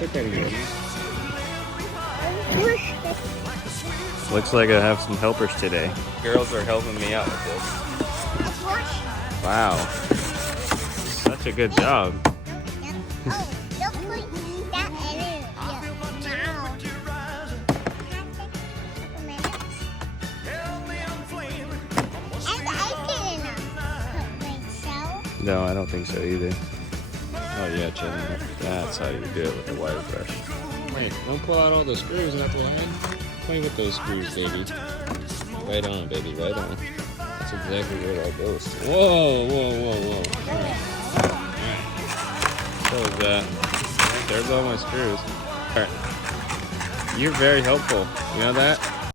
Look at it. Looks like I have some helpers today. Girls are helping me out with this. Wow. Such a good job. No, I don't think so either. Oh yeah, Jen, that's how you do it with the wire brush. Wait, don't pull out all the screws at the end. Play with those screws, baby. Right on, baby, right on. That's exactly where it all goes. Whoa, whoa, whoa, whoa. Alright. So is that. There's all my screws. Alright. You're very helpful. You know that?